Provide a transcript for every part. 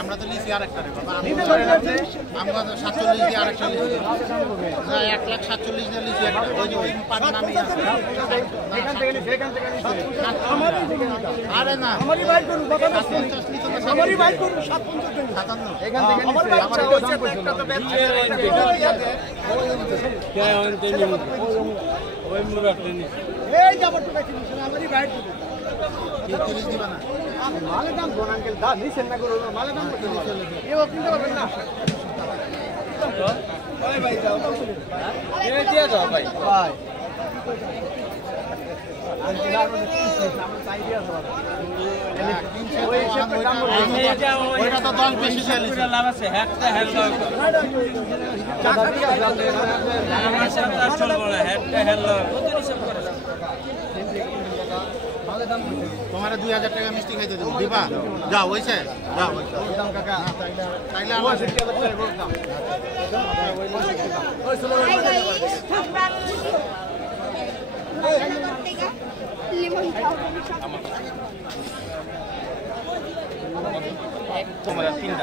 আমরা তো লিখি আরেকটা আমরা 47 দিয়ে আরেকটা লিখি না 1,47,000 দিয়ে লিখি একটা ওই যে ওই পানি নামে আছে এখান থেকে আরে না আমারই বাইক করুন বাবা আমারই বাইক করুন 57 এখান থেকে নিচে আমার একটা তো ব্যবসা কে অন্তে নিম ওই মুরাতে নি এই যাবো তো দেখি আমারই বাইক করুন কি দিবা না মালের দাম কোন আঙ্কেল দা নিছেন না করো মালের দাম কত এও কিনতে পারবেন না ওই ভাই যাও এই দিয়ে দাও ভাই ভাই আঙ্কেল আমরা চাই দিয়া দাও ওই হিসাব দাম ওইটা তো দাম বেশি চলে লাভ আছে একটা হেল দাও হিসাবটা চলবে না একটা হেল কত হিসাব করে তোমারে 2000 টাকা মিষ্টি খাইতে দেব দিবা যাও হইছে যাও দাম কাকা তাইলে আমার 80000 টাকা করে দাম ওই সুলো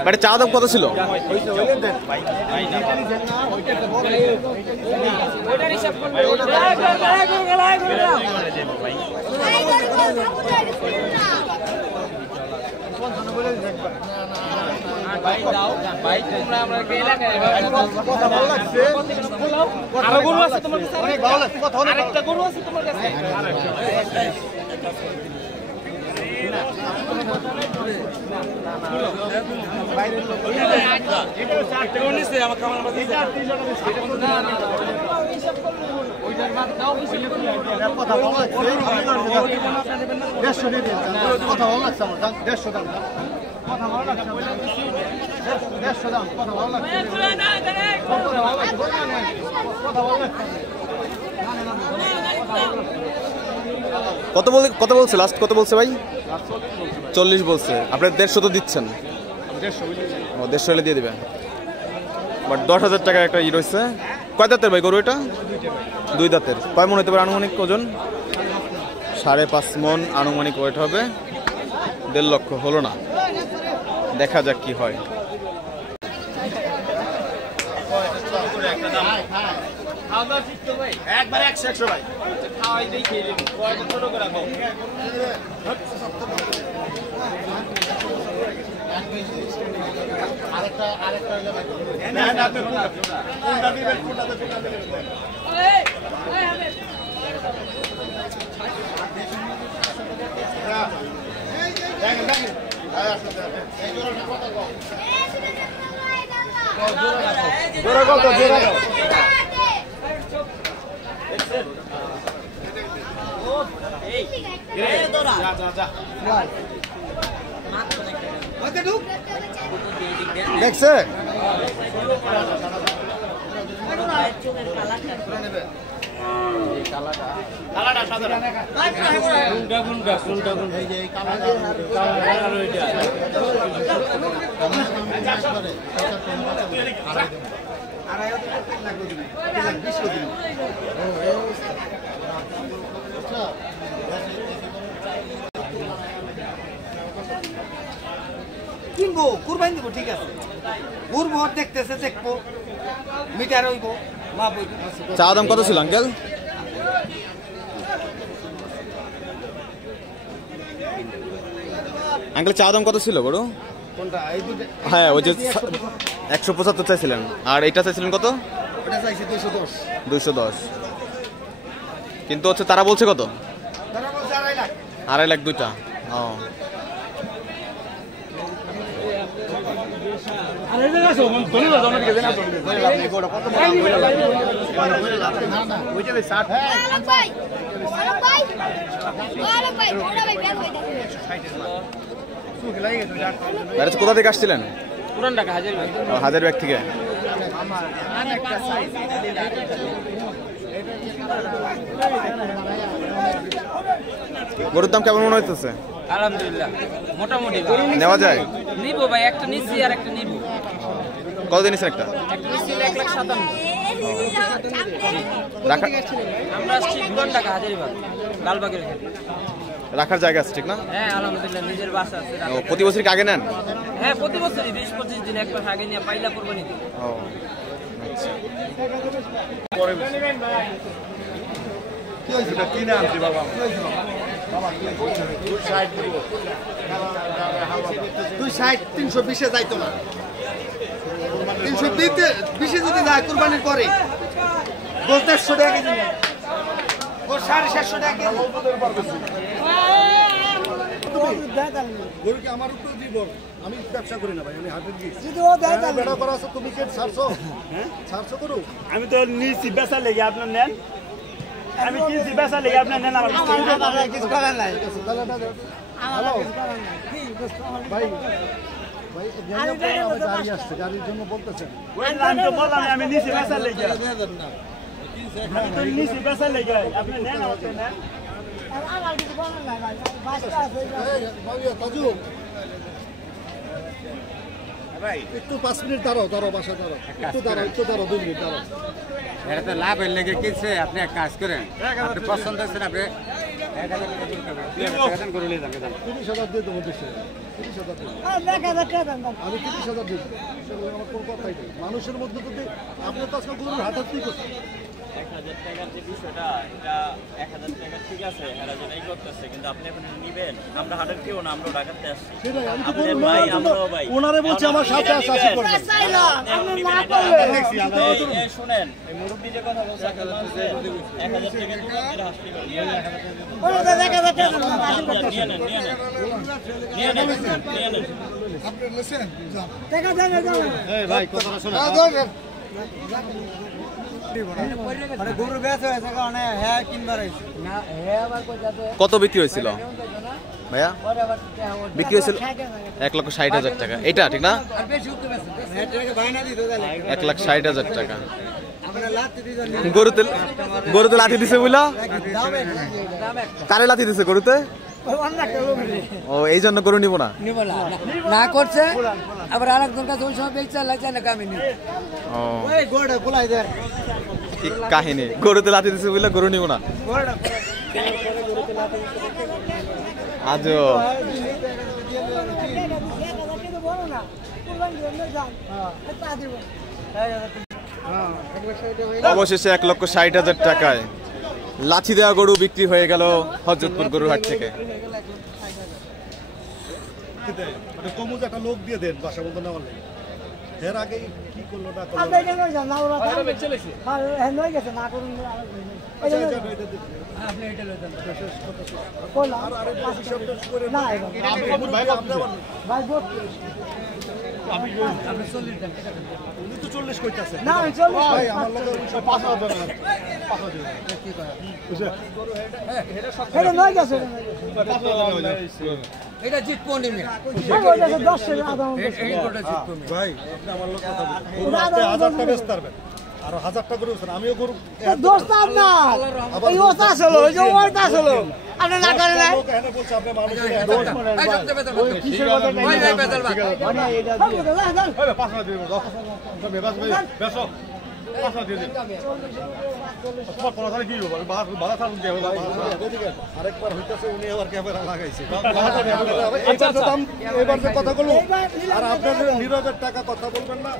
বাড়ি চা দাম কত ছিল? কত বলছে লাস্ট কত বলছে ভাই? 40 বলছে। আপনি 150 তো দিচ্ছেন? 150 হলে দিয়ে দিবে। বাট 10,000 টাকা একটা ই রয়েছে। কয় দাঁতের ভাই গরু এটা? 2 দাঁতের। কয় মন হতে পারে আনুমানিক ওজন? 5.5 মন আনুমানিক ওয়েট হবে। 1.5 লক্ষ হলো না, দেখা যাক কি হয়। একবার 100 ভাই খাওয়াই দেই খেয়ে নেব কয়টা ছোট করে রাখো আরেকটা না না আপনি কোনটা দিবেন কোনটাতে কোনটা দিবেন এই হবে দেখেন দেখেন এই জোড়াটা কত কম জোড়া কত জোড়া কত দেখছে কিনবো কুরবানি দেবো ঠিক আছে ঘুরবো দেখতেছে দেখবো মিটার হইব মাপ হইব। চা দাম কত ছিল আঙ্কেল? আঙ্কেল চা দাম কত ছিল বড়? হ্যাঁ ওই যে 175 চাইছিলেন আর এটা চাইছিলেন কত? 210 কিন্তু হচ্ছে তারা বলছে কত? 2.5 লাখ দুইটা। ও কোথা থেকে আসছিলেন? পুরান ঢাকা হাজারবাগ থেকে। গরুর দাম কেমন মনে হইতেছে? আলহামদুলিল্লাহ মোটামুটি নেওয়া যায়। নিব ভাই একটা নিছি আর একটা নিব। কত দিয়েছেন একটা? রাখা আমরা আসছি টাকা হাজারিবাগ লালবাগের এখানে। রাখার জায়গা আছে ঠিক না? হ্যাঁ আলহামদুলিল্লাহ নিজের বাসা আছে। ও, প্রতি বছর কি আগে নেন? হ্যাঁ প্রতি বছরই 20-25 দিন একবার আগে নিয়ে পাইলা কোরবানি দিই। ও আচ্ছা। এটা কিনে আনছি বাবা। 260-320 যাইতো না, 320 যদি যায় কুরবানির পরে 150 টাকা কেজি, 750 টাকা কেজি। গরু কি আমার উপর দিব? আমি ব্যবসা করি না ভাই, আমি হাটের দিই। বেড়া করা আছে, তুমি কে ছাড়ছো? হ্যাঁ ছাড়ছো করো। আমি তো নিয়েছি বেচা লেগে আপনার নেন, আমি কিনছি বেচা লেগে আপনার নেন। আমার কিছু করার নাই। হ্যালো ভাই, ভাই গাড়ি আসছে, গাড়ির জন্য বলতেছেন। আমি তো বললাম আমি নিয়েছি বেচা লেগে, আমি তো নিয়েছি বেচা লেগে, আপনি নেন আপনি নেন। একটু 5 মিনিট দাঁড়াও, বাসা দাঁড়াও, একটু দাঁড়াও 2 মিনিট দাঁড়াও। এটা তো লাভের লেগে কিনছে, আপনি এক কাজ করেন, আপনি পছন্দ হচ্ছে না, আপনি 1000 করে নিয়ে যান। 30,000 দিয়ে দেবো, 30,000 দেবো। আমি 30,000 দিই, আমার কোনো কথাই নেই। মানুষের মধ্যে যদি আপনি তো আজকে গরুর হাটের কি করছেন? 1000 টাকার যে বিষয়টা, এটা 1000 টাকা ঠিক আছে, এরা যেটাই করতেছে, কিন্তু আপনি এখন নিবেন। আমরা হাটের কেউ না, আমরা ঢাকাতে আসছি। সেটাই, আমি তো আপনার গরু ভাই, নেওয়ার জন্য আমরাও ভাই। ওনারে বলছি আমার সাথে চাষি করবেন। এই শুনেন, এই মুরব্বি যে কথা বলছে, 1000 টাকা দিয়ে আপনাদের হাসি করে নিয়ে নেন। ভাই কথাটা শোনেন। গরুর বেচা হয়েছে কারণে হ্যাঁ কিনবার হয়েছে না, হ্যাঁ আবার কত বিক্রি হয়েছিল ভাইয়া? বিক্রি হয়েছিল 1,60,000 টাকা। এটা ঠিক না? 1,60,000 টাকা। গরুতে লাথি দিছে বুঝলা? কারে লাথি দিছে গরুতে? ও, এই জন্য গরু নিব না। না করছে আবার আরেকজন কাছে ওই সময় বেচা লাগছে না কামি নি। ও ওই গোড়া খোলাই দেয়, কি কাহিনী, গরুতে লাথি দিছে বুঝলা গরু নিব না। আজও অবশেষে 1,60,000 টাকায় লাথি দেওয়া গরু বিক্রি হয়ে গেল হযরতপুর গরুর হাট থেকে। কমুজ একটা লোক দিয়ে দেন বাসা বন্ধ নেওয়ার লাগে। এর আগে কি করলো না করলো? উনি তো 40 কইতাছে। ভাই আমার লগে 5,000 এটা জিতবো নিমে ভাই আপনি আমার লোক কথা বলুন। 1000 টাকা বেচতে পারবেন, আর 1000 টাকা করে বেচেন। আমিও গরু দোস্ত আপনার এই ওটা ছিল, ওই যে ওটা ছিল, আপনি না করেন না। লোক এনে বলছে আপনি মানুষের কিসের কথা মানে এটা দিয়ে 5,000 দিয়ে দাও। তবে বাস ভাই বেচো 5,000 দিয়ে দিন। তোমার কোনো কি হবে? বাধা ছাড়ুন দিয়ে হবে। আরেকবার হইতাছে, উনি আবার ক্যামেরা লাগাইছে। এবার যে কথা বলবো, আর আপনাদের নীরবের টাকা কথা বলবেন না।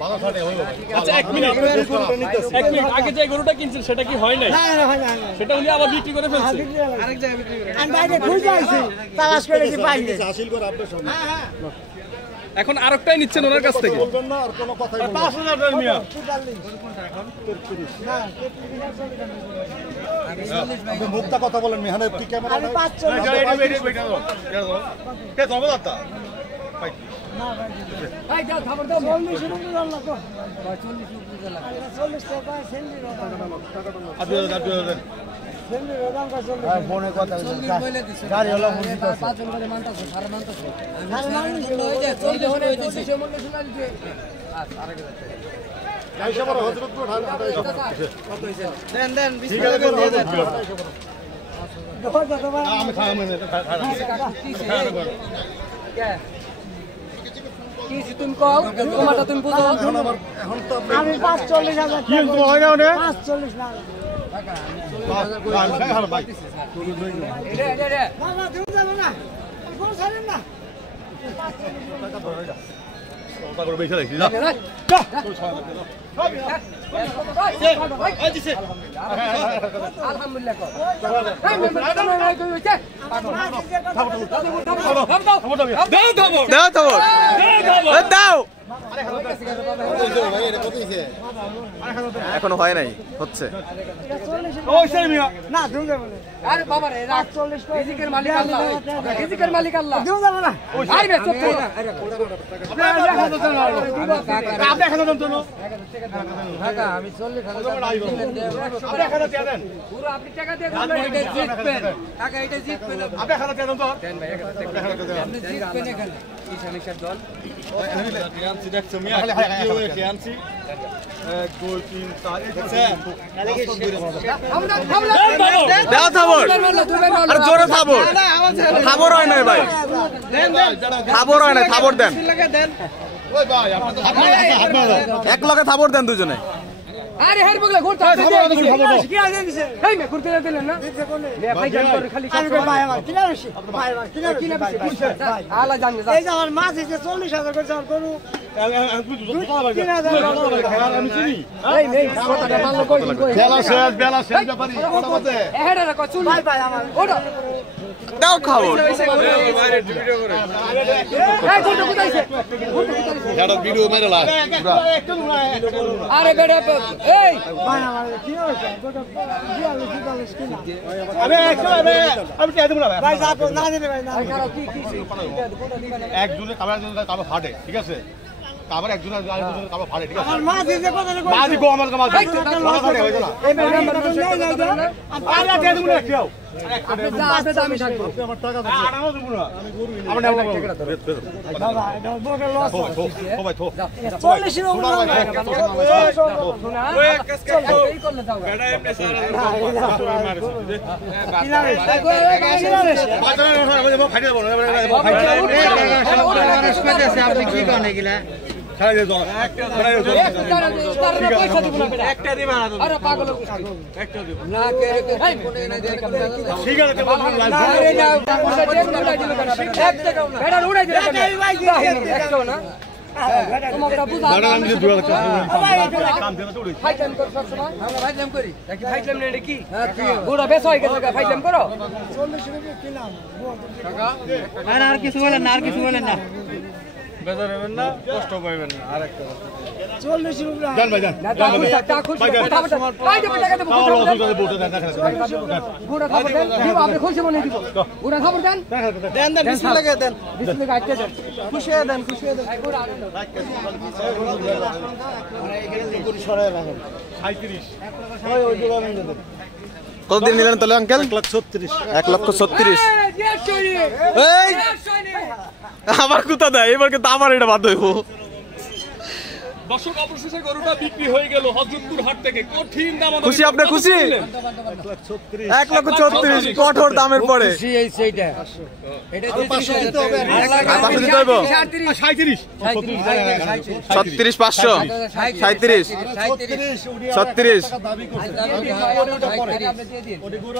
আচ্ছা 1 মিনিট আগে যে গরুটা কিনছেন সেটা কি হয় নাই? সেটা উনি আবার বিক্রি করে ফেলছে। আরেক জায়গায় বিক্রি করে আমি বাইরে খুঁজে আইছি, তালাশ করেছি পাইনি। হাসিল করে আপনার সামনে এখন আরেকটাই নিচ্ছেন ওনার কাছ থেকে। বলবেন না, আর কোনো কথাই বলবেন না। 5,000 টাকা নিয়া আপনি মুক্তা কথা বলেন, মেহানে কি ক্যামেরা আমি নাই? 5 ভাই যাও খবর দাও, 40 রুপি আল্লাহ তো 40 রুপি লাগা 40 টাকা সেন্ডি রকম সেন্ডি রকম কা 40 ভাই ফোনে কথা বলছে গাড়ি হলো মুজি তো 5 নম্বরে মানতাছে সারা মানতাছে সারা মানতাছে হই যায় 40 হয়ে দিছে মূল্য শোনা দিতে আইসা বড় হযরতপুর হাট কত হইছে দেন 20 টাকা দিয়ে দেন আমি খাই আমি কে কি তুমি কও তোমারটা তুমি বুঝো আমি 45,000 কি হয় না ওরে 45 না বাবা তুমি যাবে না কোন ছাড়েন না ওটা করে বেশি লাগছে যা আলহামদুলিল্লাহ দাও দাও দাও এখনো হয় নাই হচ্ছে না তুমি যাবে না আরে বাবা রে 40 রিজিকের মালিক আল্লাহ রিজিকের মালিক আল্লাহ তুমি যাবে না আরে চুপ করো আপনি এখন দেন তো টাকা আমি 40,000 পুরো আপনি টাকা দিয়ে বললেন এটা জিতবেন টাকা এটা জিতবেন আপনি এখন দেন তো দেন ভাই আপনি জিতবেন এখানে কি সমস্যার দল টিয়ানসি দেখছো মিয়া টিয়ানসি 1 2 3 4 দাও থাবর আর জোরে থাবর থাবর হয় না ভাই থাবর হয় না থাবর দেন ওই ভাই আপনি এক লগে থাবর দেন দুজনে আরে হের বগলা ঘুরতে কি আছে দিছে এই মে ঘুরতে দিলেন না লে ভাই জান করে খালি আমি ভাই আমার কিনা রসি ভাই আমার কিনা রসি ভাই আলা জান এই যে আমার মাছ এসে 40,000 করে আমার গরু আমি চিনি এই নেই কথাটা মানলো কই কই বেলা শেষ ব্যাপারী ওটা মধ্যে এহেডা না কচুল ভাই ভাই আমার ওটা দাও খাবো এই ঘুরতে কোথাইছে এটা ভিডিও মেরে লাগ আরে বেড়ে এই ভাই আমার কিনা রসি গরু 42 কিনা আমি টিয়া দেব না ভাই যা না দিলে ভাই না কারো কি কি একজনের কাবার ফাটে ঠিক আছে কাবার একজনের আরেকজনের কাবার ফাটে ঠিক আছে আমার মাছ এসে কত করে মাঝি গো আমার কামাল ফাটে হইতো না এই নাম্বার নাই না আমি টিয়া দেব না কেউ আপনি যা আছে দামি থাকবো আমার টাকা দাও আড়ানো দেব না আমি নেব বাবা এটা বড় লস ও ভাই থো 40 এর উপর শোনা এই করলে যাও কিনা রসি বাজারে আমি ফাটে দেব না আপনি কি কোন এগুলা খাই দে জল একটা দিবা আরে পাগল একটা দিব না কে ঠিক আছে না রে না টাকা দেন না এক টাকা না বেড়া উড়াই দিলে একটা না তোমারটা বুঝা আমি যে দুয়া লাগছে কাম দেনা তো উড়ি ফাইটাম কর সব সময় আমরা ফাইটাম করি নাকি ফাইটাম না এটা কি গোড়া বেশ হয়ে গেছে ফাইটাম করো 40 টাকা কিনা টাকা আর কিছু বলেন না আর কিছু বলেন না বেজার হবেন না কষ্ট পাইবেন না আরেকটা 40 এর উপর জান ভাই জান না তা খুশি কথা বলতে ভাই টাকা দেব গোড়া খবর দেন দিব আপনি খুশি মনে দিব গোড়া খবর দেন দেন দেন বিসমিল্লাহ দেন বিসমিল্লাহ আইতে দেন খুশি দেন গোড়া আনেন 37 কতদিন নিলেন তাহলে আঙ্কেল 1,36,000 এই আবার কোথা দেয় এবার কিন্তু আমার এটা বাদ হইব দর্শক অবশেষে গরুটা বিক্রি হয়ে গেল হযরতপুর হাট থেকে কঠিন দাম খুশি আপনি খুশি 1,36,000 কঠোর দামের পরে এই সেইটা এটা 500 দিতে হবে পাঁচশো দিতে হইব 36,500 37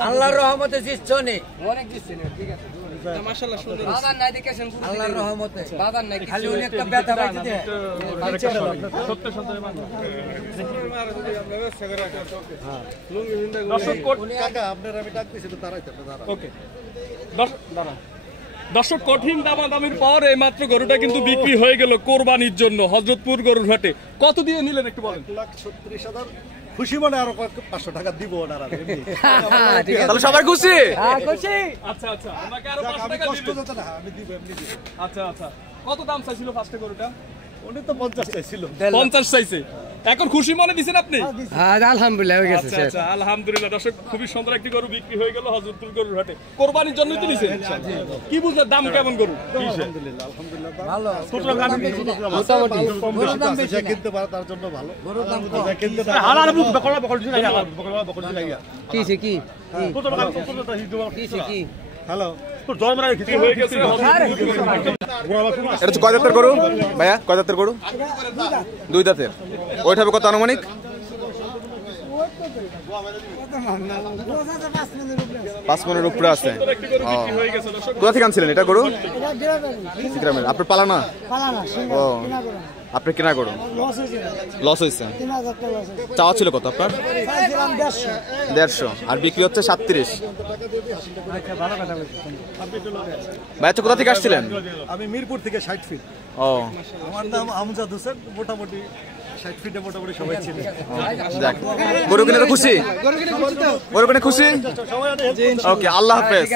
আল্লাহর রহমতে জিতছনি অনেক জিতছেন ঠিক আছে মাশাআল্লাহ সুন্দর বাজার নাই দেখেছেন আল্লাহর রহমতে বাজার নাই খালি উনি একটা ব্যথা পাইছে দে সত্য দর্শক ওকে দর্শক কঠিন দামাদামির পর এই মাত্র গরুটা কিন্তু বিক্রি হয়ে গেল কোরবানির জন্য হযরতপুর গরুর হাটে। কত দিয়ে নিলেন একটু বলেন? 1,36,000 খুশি মনে আরো 500 টাকা দিব ওনারা তাহলে সবাই খুশি? হ্যাঁ খুশি। আচ্ছা আচ্ছা আমাকে আরো 5 টাকা কষ্ট দিবেন। হতো না আমি দিব এমনি দিব আচ্ছা আচ্ছা কত দাম চাইছিল ফার্স্টে গরুটা? উনি তো 50 চাইছিল 50 চাইছে। এখন খুশি মনে দিছেন আপনি? হ্যাঁ আলহামদুলিল্লাহ হয়ে গেছে আচ্ছা আচ্ছা আলহামদুলিল্লাহ। দর্শক খুবই সুন্দর একটি গরু বিক্রি হয়ে গেল হযরতপুর গরুর হাটে। কোরবানির জন্যই তো নিছেন? কি বুঝলেন দাম কেমন গরু? আলহামদুলিল্লাহ ভালো ছোটরা দাম মোটামুটি গরুর দাম বেশি কিনতে পারে তার জন্য ভালো গরুর দাম কিনতে পারে হালাল বুক বকলা বকল দিন আইয়া বকলা বকল দিন আইয়া কি সে কি ছোটরা ছোটরা হিজু কি সে কি হ্যালো তোর জয় মারা কিছু হয়ে গেছে এটা হচ্ছে কয় দাঁতের গরু ভাইয়া, কয় দাঁতের গরু? 2 দাঁতের। ওইটা হবে কত আনুমানিক? 5 মনের উপরে আছে। হয়ে গেছে দর্শক। কোথা থেকে আনছিলেন এটা গরু? গ্রামের। আপনার পালানা? ও, আপনি কেনা গরু? লস হয়েছে। চাওয়া ছিল কত আপনার? 150। আর বিক্রি হচ্ছে 37। ভাইয়া কোথা থেকে আসছিলেন? আমি মিরপুর থেকে 60 ফিট। ও, আমার নাম আমজাদ হোসেন, মোটামুটি 60 ফিটে মোটামুটি সবাই ছিল। যাক, গরু কিনে তো খুশি? গরু কিনে খুশি? ওকে, আল্লাহ হাফেজ।